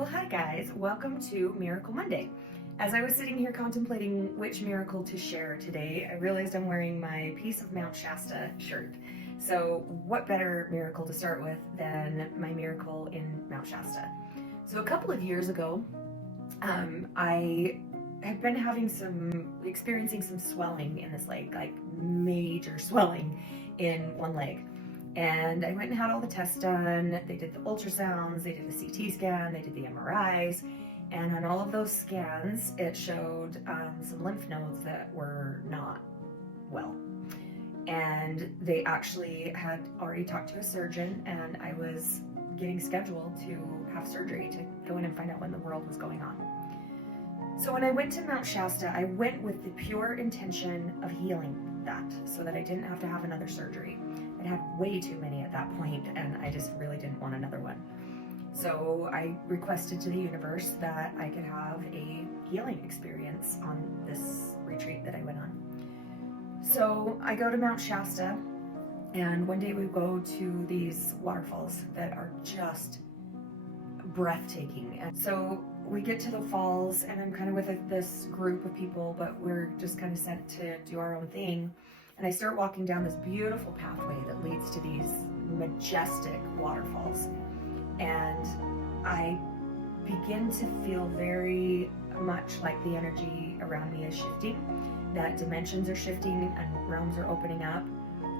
Well, hi guys, welcome to Miracle Monday. As I was sitting here contemplating which miracle to share today, I realized I'm wearing my Piece of Mount Shasta shirt. So what better miracle to start with than my miracle in Mount Shasta? So a couple of years ago, I had been experiencing some swelling in this leg, like major swelling in one leg. And I went and had all the tests done. They did the ultrasounds, they did a CT scan, they did the MRIs. And on all of those scans, it showed some lymph nodes that were not well. And they actually had already talked to a surgeon, and I was getting scheduled to have surgery to go in and find out when the world was going on. So when I went to Mount Shasta, I went with the pure intention of healing that so that I didn't have to have another surgery. I'd had way too many at that point, and I just really didn't want another one. So I requested to the universe that I could have a healing experience on this retreat that I went on. So I go to Mount Shasta, and one day we go to these waterfalls that are just breathtaking. And so we get to the falls, and I'm kind of with this group of people, but we're just kind of sent to do our own thing. And I start walking down this beautiful pathway that leads to these majestic waterfalls. And I begin to feel very much like the energy around me is shifting, that dimensions are shifting and realms are opening up.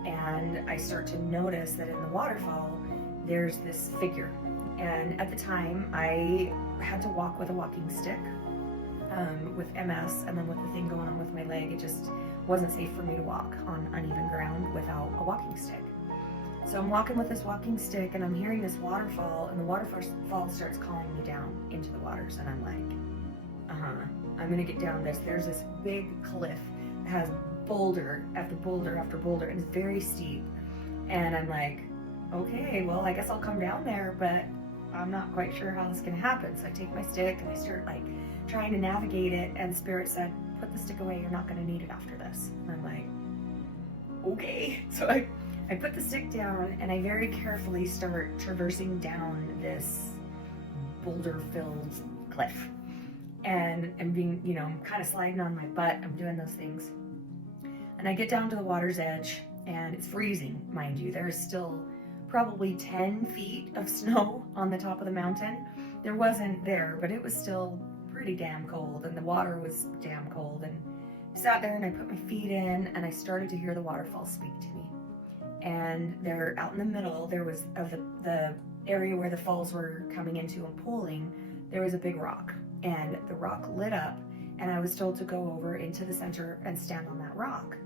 And I start to notice that in the waterfall, there's this figure. And at the time, I had to walk with a walking stick. With MS and then with the thing going on with my leg, it just wasn't safe for me to walk on uneven ground without a walking stick. So I'm walking with this walking stick, and I'm hearing this waterfall, and the waterfall starts calling me down into the waters, and I'm like, I'm gonna get down this. There's this big cliff that has boulder after boulder after boulder, and it's very steep. And I'm like, okay, well, I guess I'll come down there, but I'm not quite sure how this is gonna happen. So I take my stick and I start trying to navigate it, and Spirit said, put the stick away, you're not gonna need it after this. And I'm like, okay. So I put the stick down, and I very carefully start traversing down this boulder-filled cliff. And I'm being, I'm kind of sliding on my butt, I'm doing those things. And I get down to the water's edge, and it's freezing, mind you. There's still probably 10 feet of snow on the top of the mountain. There wasn't there, but it was still pretty damn cold, and the water was damn cold. And I sat there and I put my feet in, and I started to hear the waterfall speak to me. And there, out in the middle, there was of the area where the falls were coming into and pooling, there was a big rock, and the rock lit up, and I was told to go over into the center and stand on that rock.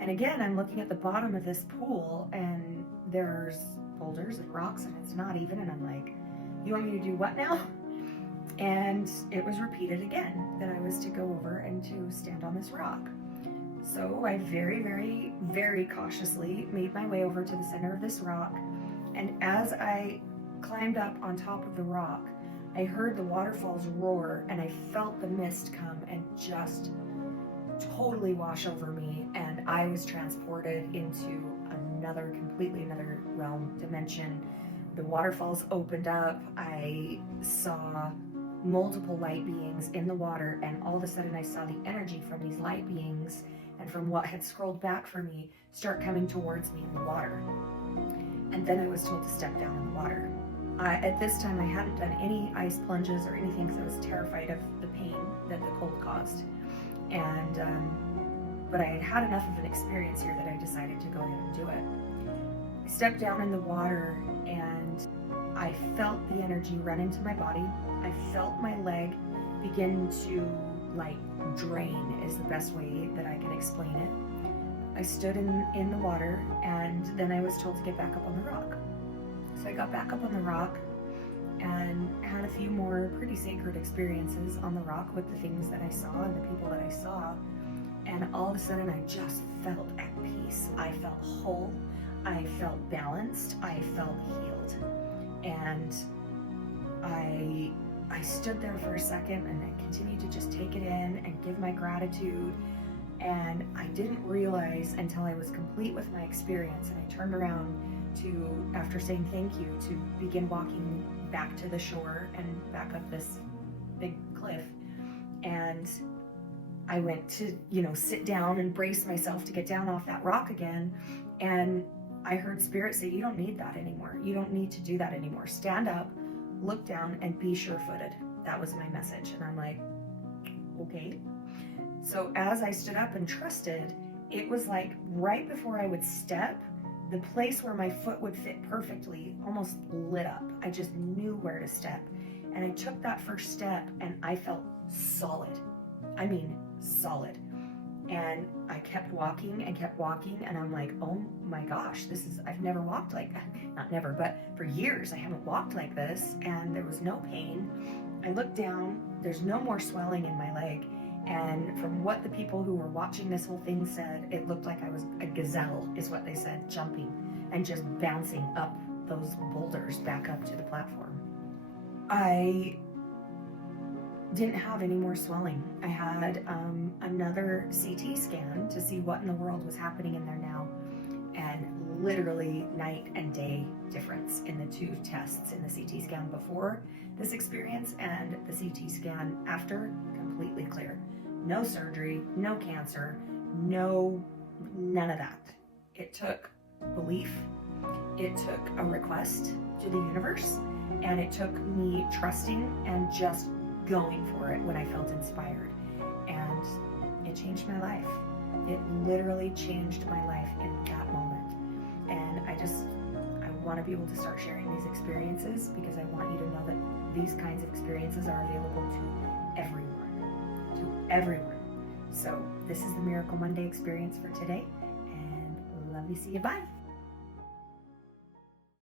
And again, I'm looking at the bottom of this pool, and there's boulders and rocks, and it's not even, and I'm like, you want me to do what now? And it was repeated again that I was to go over and to stand on this rock. So I very, very, very cautiously made my way over to the center of this rock, and as I climbed up on top of the rock, I heard the waterfalls roar, and I felt the mist come and just totally wash over me, and I was transported into completely another realm, dimension. The waterfalls opened up, I saw multiple light beings in the water, and all of a sudden I saw the energy from these light beings and from what had scrolled back for me start coming towards me in the water. And then I was told to step down in the water. At this time, I hadn't done any ice plunges or anything because I was terrified of the pain that the cold caused. But I had had enough of an experience here that I decided to go ahead and do it. I stepped down in the water, and I felt the energy run into my body. I felt my leg begin to drain, is the best way that I can explain it. I stood in the water, and then I was told to get back up on the rock. So I got back up on the rock and had a few more pretty sacred experiences on the rock with the things that I saw and the people that I saw. And all of a sudden I just felt at peace. I felt whole. I felt balanced. I felt healed. And I stood there for a second, and I continued to just take it in and give my gratitude. And I didn't realize until I was complete with my experience, and I turned around to, after saying thank you, to begin walking back to the shore and back up this big cliff. And I went to, sit down and brace myself to get down off that rock again. And I heard Spirit say, you don't need that anymore. You don't need to do that anymore. Stand up, look down, and be sure-footed. That was my message. And I'm like, okay. So as I stood up and trusted, it was like right before I would step, the place where my foot would fit perfectly almost lit up. I just knew where to step. And I took that first step and I felt solid. I mean, solid. And I kept walking and I'm like, oh my gosh, I've never walked like that. Not never, but for years I haven't walked like this, and there was no pain. I looked down, there's no more swelling in my leg. And from what the people who were watching this whole thing said, it looked like I was a gazelle, is what they said, jumping and just bouncing up those boulders back up to the platform. I didn't have any more swelling. I had another CT scan to see what in the world was happening in there now. And literally night and day difference in the two tests, in the CT scan before this experience and the CT scan after, completely clear. No surgery, no cancer, none of that. It took belief, it took a request to the universe, and it took me trusting and just going for it when I felt inspired. And it changed my life. It literally changed my life in that moment. And I want to be able to start sharing these experiences, because I want you to know that these kinds of experiences are available to everyone. So this is the Miracle Monday experience for today, and love you. See you. Bye.